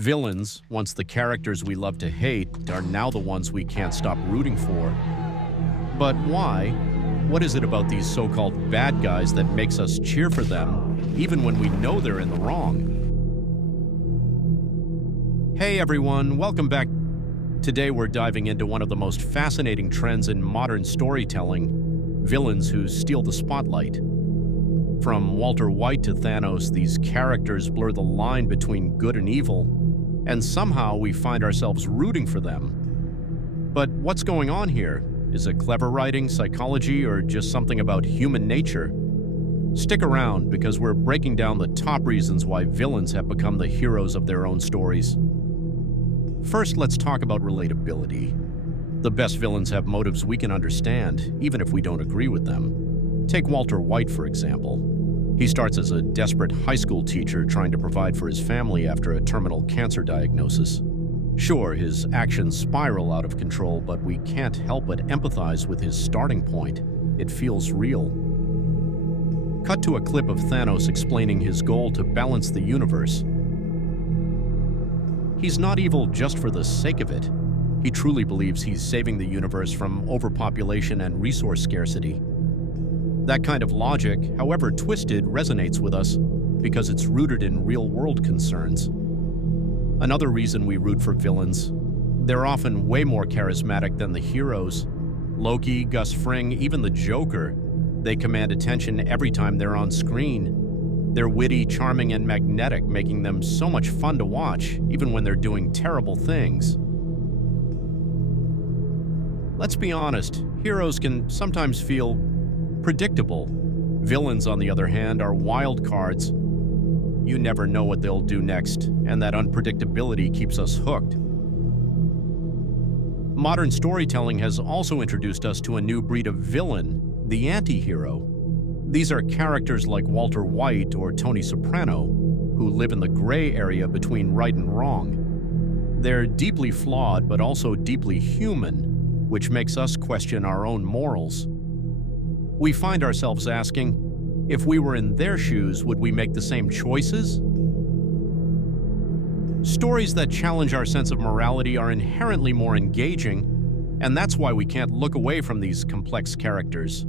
Villains, once the characters we love to hate, are now the ones we can't stop rooting for. But why? What is it about these so-called bad guys that makes us cheer for them, even when we know they're in the wrong? Hey everyone, welcome back. Today we're diving into one of the most fascinating trends in modern storytelling: villains who steal the spotlight. From Walter White to Thanos, these characters blur the line between good and evil, and somehow we find ourselves rooting for them. But what's going on here? Is it clever writing, psychology, or just something about human nature? Stick around, because we're breaking down the top reasons why villains have become the heroes of their own stories. First, let's talk about relatability. The best villains have motives we can understand, even if we don't agree with them. Take Walter White, for example. He starts as a desperate high school teacher trying to provide for his family after a terminal cancer diagnosis. Sure, his actions spiral out of control, but we can't help but empathize with his starting point. It feels real. Cut to a clip of Thanos explaining his goal to balance the universe. He's not evil just for the sake of it. He truly believes he's saving the universe from overpopulation and resource scarcity. That kind of logic, however twisted, resonates with us because it's rooted in real-world concerns. Another reason we root for villains: they're often way more charismatic than the heroes. Loki, Gus Fring, even the Joker, they command attention every time they're on screen. They're witty, charming, and magnetic, making them so much fun to watch, even when they're doing terrible things. Let's be honest, heroes can sometimes feel predictable. Villains, on the other hand, are wild cards. You never know what they'll do next, and that unpredictability keeps us hooked. Modern storytelling has also introduced us to a new breed of villain, the antihero. These are characters like Walter White or Tony Soprano, who live in the gray area between right and wrong. They're deeply flawed, but also deeply human, which makes us question our own morals. We find ourselves asking, if we were in their shoes, would we make the same choices? Stories that challenge our sense of morality are inherently more engaging, and that's why we can't look away from these complex characters.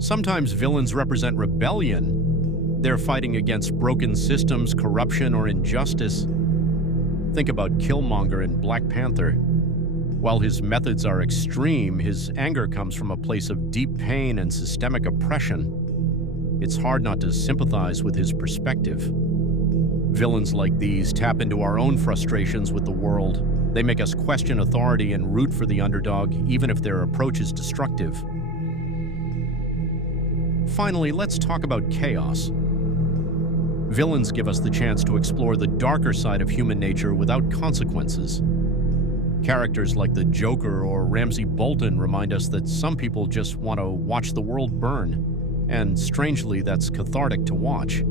Sometimes villains represent rebellion. They're fighting against broken systems, corruption, or injustice. Think about Killmonger in Black Panther. While his methods are extreme, his anger comes from a place of deep pain and systemic oppression. It's hard not to sympathize with his perspective. Villains like these tap into our own frustrations with the world. They make us question authority and root for the underdog, even if their approach is destructive. Finally, let's talk about chaos. Villains give us the chance to explore the darker side of human nature without consequences. Characters like the Joker or Ramsay Bolton remind us that some people just want to watch the world burn, and strangely, that's cathartic to watch.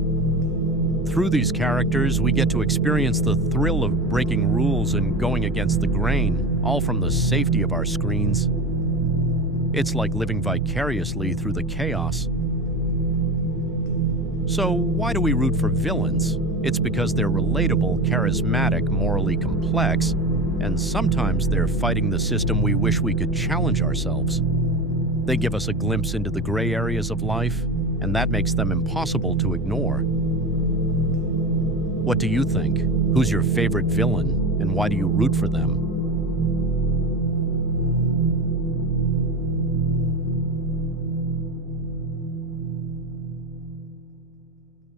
Through these characters, we get to experience the thrill of breaking rules and going against the grain, all from the safety of our screens. It's like living vicariously through the chaos. So why do we root for villains? It's because they're relatable, charismatic, morally complex, and sometimes they're fighting the system we wish we could challenge ourselves. They give us a glimpse into the gray areas of life, and that makes them impossible to ignore. What do you think? Who's your favorite villain, and why do you root for them?